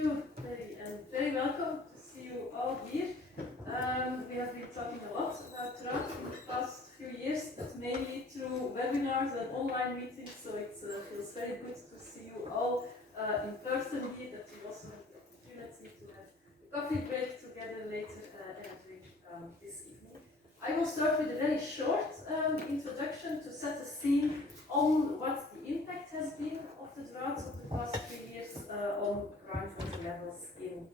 you, Terry, and very welcome to see you all here. We have been talking a lot about drought in the past few years, but mainly through webinars and online meetings, so it feels very good to see you all in person here, that we also have the opportunity to have a coffee break together later and a drink this evening. I will start with a very short introduction to set a scene on what the impact has been of the drought of the past few years on groundwater levels in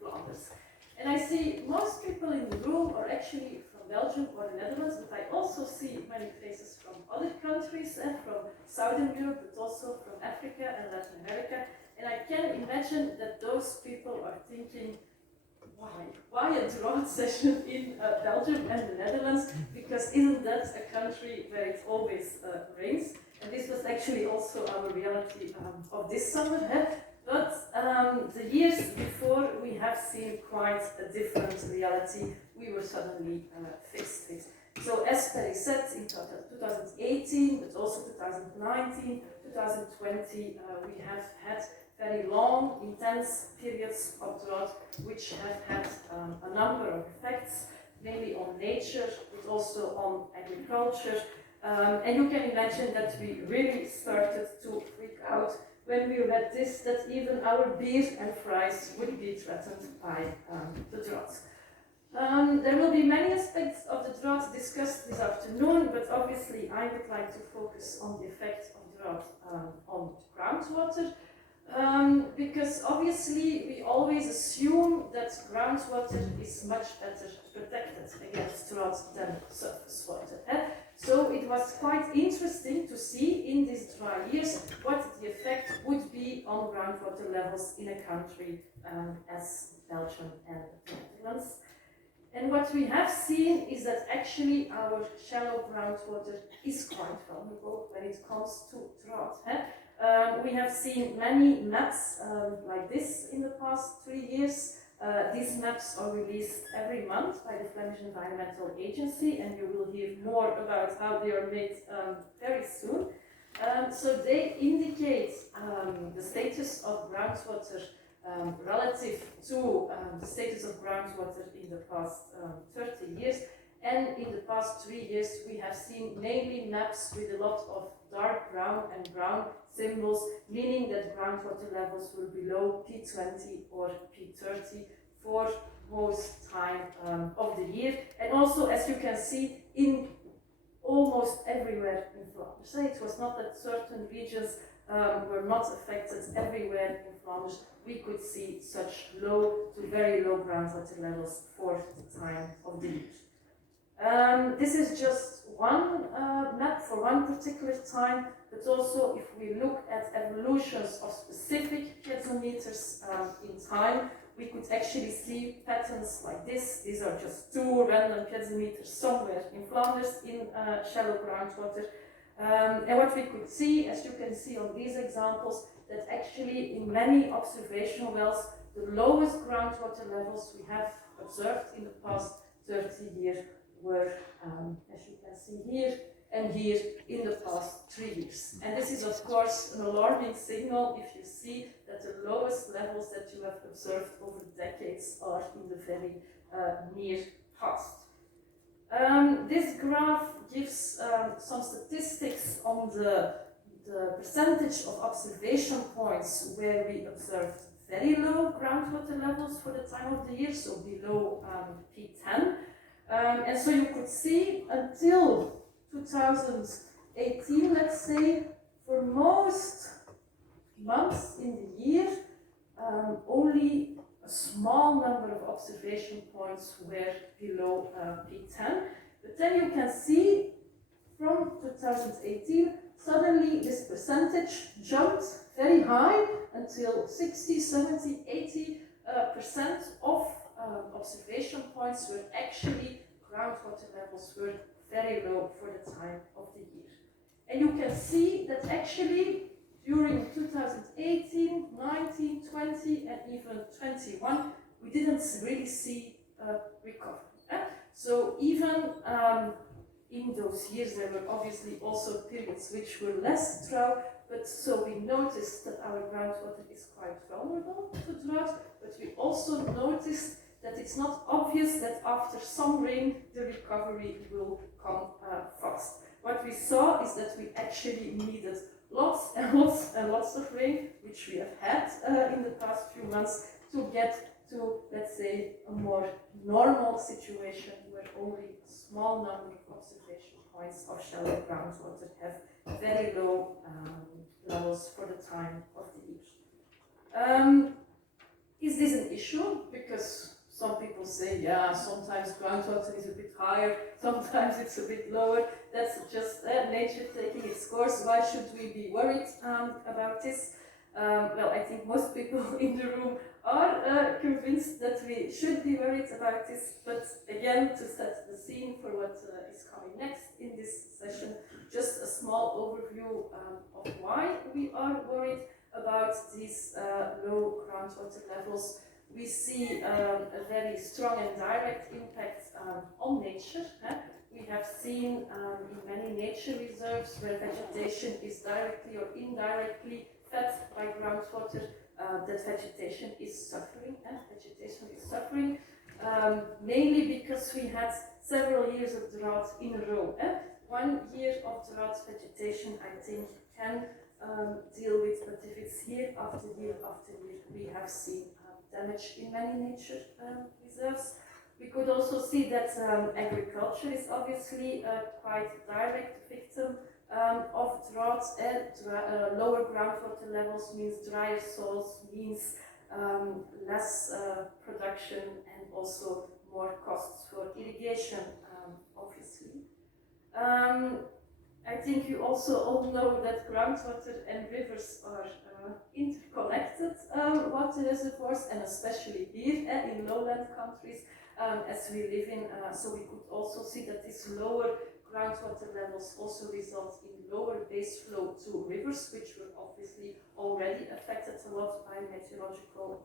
Flanders. And I see most people in the room are actually from Belgium or the Netherlands, but I also see many faces from other countries, from Southern Europe, but also from Africa and Latin America. And I can imagine that those people are thinking, why a drought session in Belgium and the Netherlands? Because isn't that a country where it always rains? And this was actually also our reality of this summer. But the years before, we have seen quite a different reality we were suddenly faced with. So as Perry said, in 2018, but also 2019, 2020, we have had very long, intense periods of drought, which have had a number of effects, mainly on nature, but also on agriculture. And you can imagine that we really started to freak out when we read this, that even our beer and fries would be threatened by the drought. There will be many aspects of the drought discussed this afternoon, but obviously I would like to focus on the effect of drought on groundwater. Because obviously we always assume that groundwater is much better protected against drought than surface water. So it was quite interesting to see in these dry years what the effect would be on groundwater levels in a country as Belgium and the Netherlands. And what we have seen is that actually our shallow groundwater is quite vulnerable when it comes to drought. We have seen many maps like this in the past 3 years. These maps are released every month by the Flemish Environmental Agency, and you will hear more about how they are made very soon. So they indicate the status of groundwater relative to the status of groundwater in the past 30 years. And in the past 3 years, we have seen mainly maps with a lot of dark brown and brown symbols, meaning that groundwater levels were below P20 or P30 for most time of the year. And also, as you can see, in almost everywhere in Flanders. So it was not that certain regions were not affected. Everywhere in Flanders, we could see such low to very low groundwater levels for the time of the year. This is just one map for one particular time, but also if we look at evolutions of specific piezometers in time, we could actually see patterns like this. These are just two random piezometers somewhere in Flanders in shallow groundwater. And what we could see, as you can see on these examples, that actually in many observation wells, the lowest groundwater levels we have observed in the past 30 years were, as you can see here and here, in the past 3 years. And this is of course an alarming signal if you see that the lowest levels that you have observed over decades are in the very near past. This graph gives some statistics on the percentage of observation points where we observed very low groundwater levels for the time of the year, so below P10. And so you could see until 2018, let's say, for most months in the year, only a small number of observation points were below P10. But then you can see from 2018, suddenly this percentage jumped very high until 60, 70, 80% of observation points were actually groundwater levels were very low for the time of the year. And you can see that actually during 2018, 19, 20 and even 21, we didn't really see a recovery. So even in those years there were obviously also periods which were less dry, but so we noticed that our groundwater is quite vulnerable to drought, but we also noticed that it's not obvious that after some rain the recovery will come fast. What we saw is that we actually needed lots and lots and lots of rain, which we have had in the past few months, to get to, let's say, a more normal situation where only a small number of observation points of shallow groundwater have very low levels for the time of the year. Is this an issue? Because some people say, yeah, sometimes groundwater is a bit higher, sometimes it's a bit lower. That's just nature taking its course. Why should we be worried about this? Well, I think most people in the room are convinced that we should be worried about this. But again, to set the scene for what is coming next in this session, just a small overview of why we are worried about these low groundwater levels. We see a very strong and direct impact on nature. We have seen in many nature reserves where vegetation is directly or indirectly fed by groundwater, that vegetation is suffering. Vegetation is suffering mainly because we had several years of drought in a row. 1 year of drought vegetation, I think, can deal with, but if it's year after year after year, we have seen damage in many nature reserves. We could also see that agriculture is obviously a quite direct victim of drought. Lower groundwater levels means drier soils, means less production and also more costs for irrigation, obviously. I think you also all know that groundwater and rivers are interconnected water reservoirs, and especially here in lowland countries as we live in. So we could also see that these lower groundwater levels also result in lower base flow to rivers, which were obviously already affected a lot by meteorological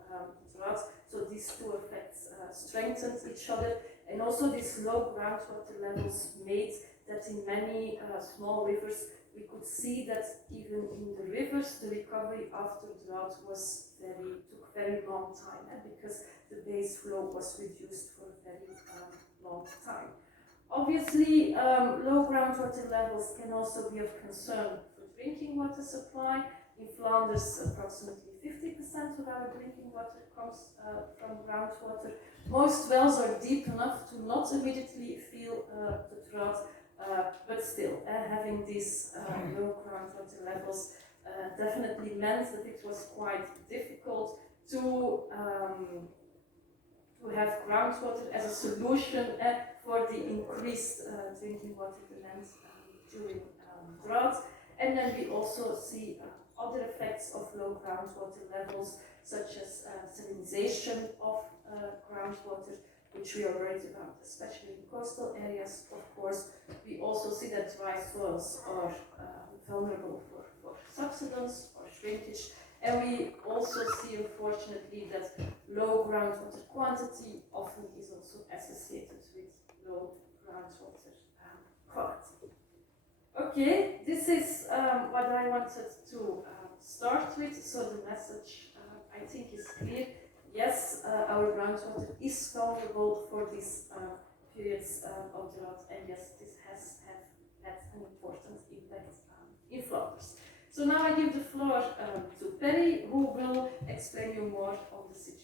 drought. So these two effects strengthened each other, and also these low groundwater levels made that in many small rivers we could see that even in the rivers the recovery after drought took very long time, because the base flow was reduced for a very long time. Obviously, low groundwater levels can also be of concern for drinking water supply. In Flanders, approximately 50% of our drinking water comes from groundwater. Most wells are deep enough to not immediately feel the drought, but still, having these low groundwater levels definitely meant that it was quite difficult to have groundwater as a solution for the increased drinking water demand during drought. And then we also see other effects of low groundwater levels, such as salinization of groundwater, which we are worried about, especially in coastal areas, of course. We also see that dry soils are vulnerable for subsidence or shrinkage. And we also see, unfortunately, that low groundwater quantity often is also associated with low groundwater quality. Okay, this is what I wanted to start with. So the message, I think, is clear. Yes, our groundwater is vulnerable for these periods of drought, and yes, this has had an important impact in Flanders. So now I give the floor to Perry, who will explain you more on the situation.